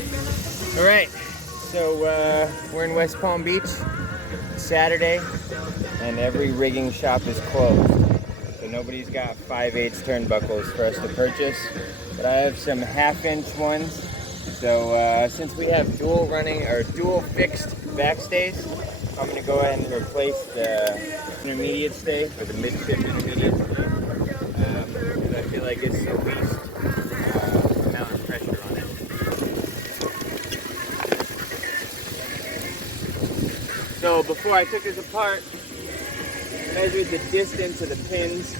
All right, so we're in West Palm Beach. It's Saturday, and every rigging shop is closed. So nobody's got 5/8 turnbuckles for us to purchase, but I have some 1/2-inch ones. So since we have dual fixed backstays, I'm gonna go ahead and replace the intermediate stay with a mid-tip intermediate stay. Because I feel like it's the least amount of pressure on it. So before I took this apart, I measured the distance of the pins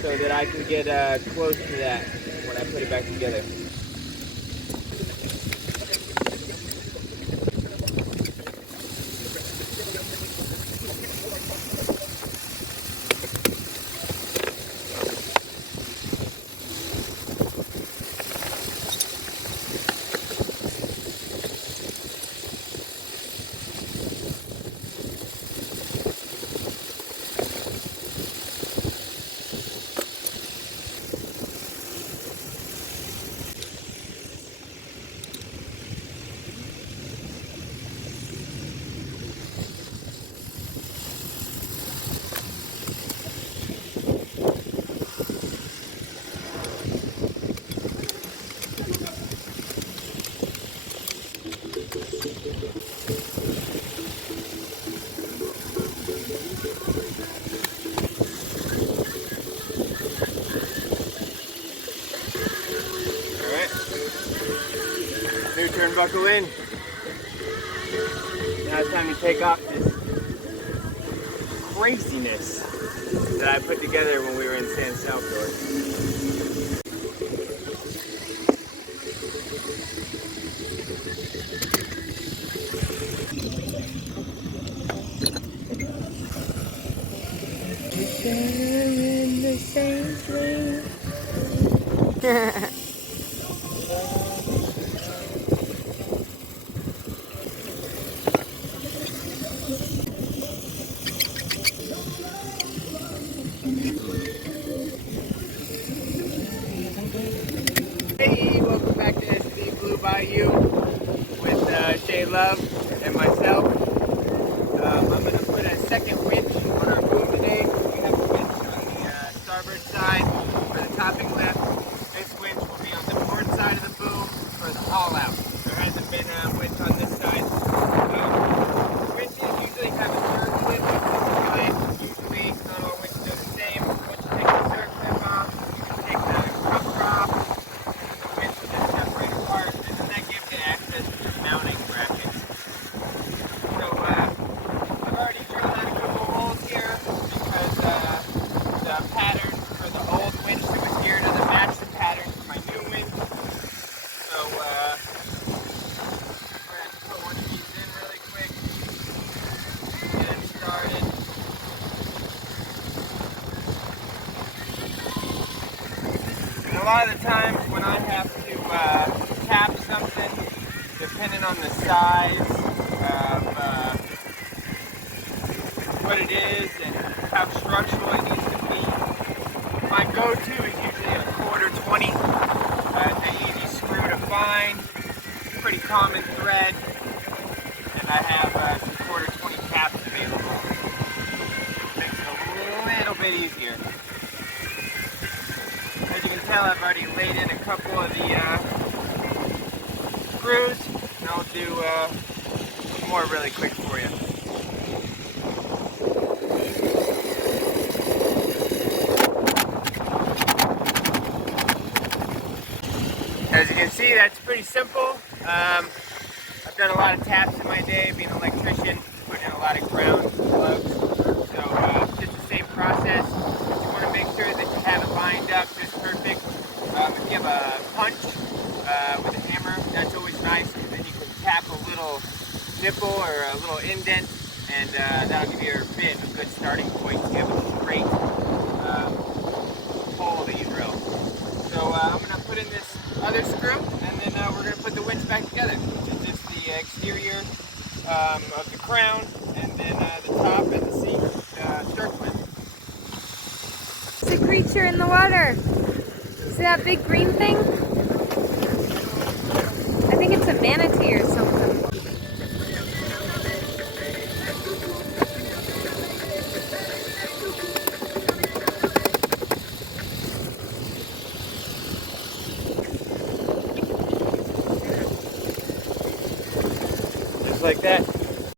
so that I can get close to that when I put it back together. New turnbuckle in. Now it's time to take off this craziness that I put together when we were in San Salvador. In the same dream. Hey, welcome back to SD Blue Bayou with Shay Love and myself. I'm going to put a second winch on our boom today. We have a winch on the starboard side for the topping lift. This winch will be on the port side of the boom for the haul out. There hasn't been a winch on this side. Winches usually have a third clip of this kind. Usually not all winches are the same. Once you take the third clip off, you take the cover off. Mounting brackets. So I've already drilled out a couple holes here because the pattern for the old winch that was here doesn't match the pattern for my new winch. So I'm going to put one of these in really quick, get it started. And a lot of the times when I have to tap something, depending on the size of what it is and how structural it needs to be, my go-to is usually a 1/4 20. It's an easy screw to find, pretty common thread, and I have some 1/4 20 caps available. Makes it a little bit easier. As you can tell, I've already laid in a couple of the screws, and I'll do more really quick for you. As you can see, that's pretty simple. I've done a lot of taps in my day, being an electrician, putting in a lot of ground plugs. So just the same process. You want to make sure that you have it lined up just perfect. If you have a punch with a hammer, that's always nice, because then you can tap a little nipple or a little indent, and that'll give your bit a good starting point to have a straight hole that you drill. So I'm going to put in this other screw, and then we're going to put the winch back together. This is just the exterior of the crown, and then the top and the seat circling. It's a creature in the water. See that big green thing? I think like that.